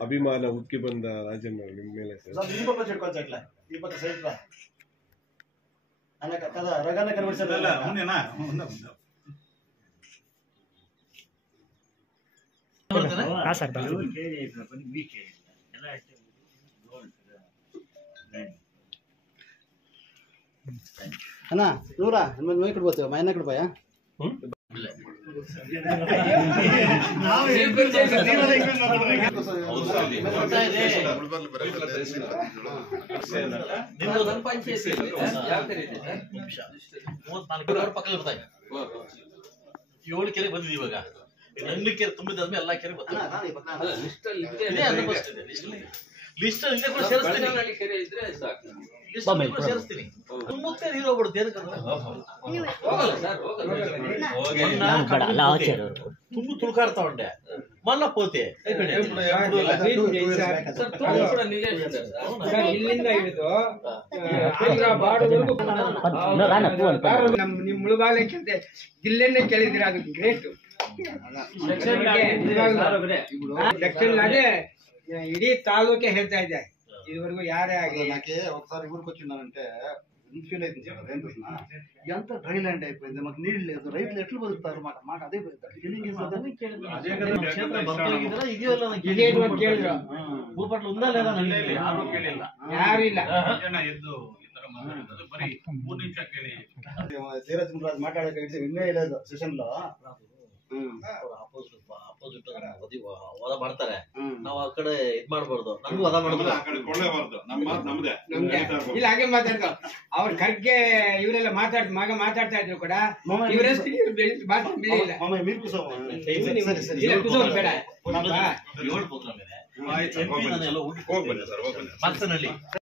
ಅಭಿಮಾನ ಉಕ್ಕಿ ಬಂದ ರಾಜಣ್ಣ ನಿಮ್ಮ ಮೇಲೆ ಅಣ್ಣ ನೂರಾ ಮೈ ಕೊಡ್ಬೋತೀವ ಮೈನ ಕೊಡ್ಬೋಯಾ ಏಳು ಕೆರೆ ಬಂದಿದೆ ಇವಾಗ ಹೆಣ್ಣು ಕೆರೆ ತುಂಬಿದಾದ್ಮೇಲೆ ಎಲ್ಲಾ ಕೆರೆ ಲಿಸ್ಟ್ ಕೂಡ ಸೇರಿಸ್ತೀನಿ ಮುತ್ತೆ ನೀರು ಹೋಗ್ಬಿಡುತ್ತೆ ತುಂಬು ತುಳ್ಕಾಡ್ತಾ ಉಂಡೆ ಮಲ್ಲ ಪೋತೆ ಇಲ್ಲಿಂದ ಹಿಡಿದು ನಿಮ್ ಮುಳುಬಾಲಕ್ಕೆ ಜಿಲ್ಲೆನೇ ಕೇಳಿದ್ರೆ ಅದು ಗ್ರೇಟ್. ಇಡೀ ತಾಲೂಕೆ ಹೇಳ್ತಾ ಇದೆ ಇದುವರೆಗೂ ಯಾರೇ ಆಗಲಿ ఒకసారి ఊరికి వచ్చిందంటే ఫీల్ అవుతుంది ఎంత డ్రై ల్యాండ్ అయిపోయింది మాకు నీళ్ళు లేదు రైతులు ఎట్లు బతుకుతారు మాకు మాకు అదే ఫీలింగ్ ಭೂಪಟ್ಲ ఉందా లేదా ಯಾರು ಇಲ್ಲ ధీరజ్ రాజు మాట్లాడే విన్నే లేదు సెషన్ లో ಅಪೋಸಿಟ್ ವಾದ ಮಾಡ್ತಾರೆ ನಾವ್ ಆ ಕಡೆ ಇದ್ ಮಾಡ್ಬಾರ್ದು ನಮ್ಗೂ ವಾದ ಮಾಡ್ಬಾರ್ದು ಇಲ್ಲ ಹಾಗೆ ಮಾತಾಡ್ದ ಅವ್ರ ಖರ್ಗೆ ಇವರೆಲ್ಲ ಮಾತಾಡ್ತಾ ಇದ್ರು ಕೂಡ ಇವರಷ್ಟು మీరు కూర్చో ಬೇಡ ಏಳು ಪ್ರೋಗ್ರಾಮ್ ಇದೆ ಮತ್ತನಲ್ಲಿ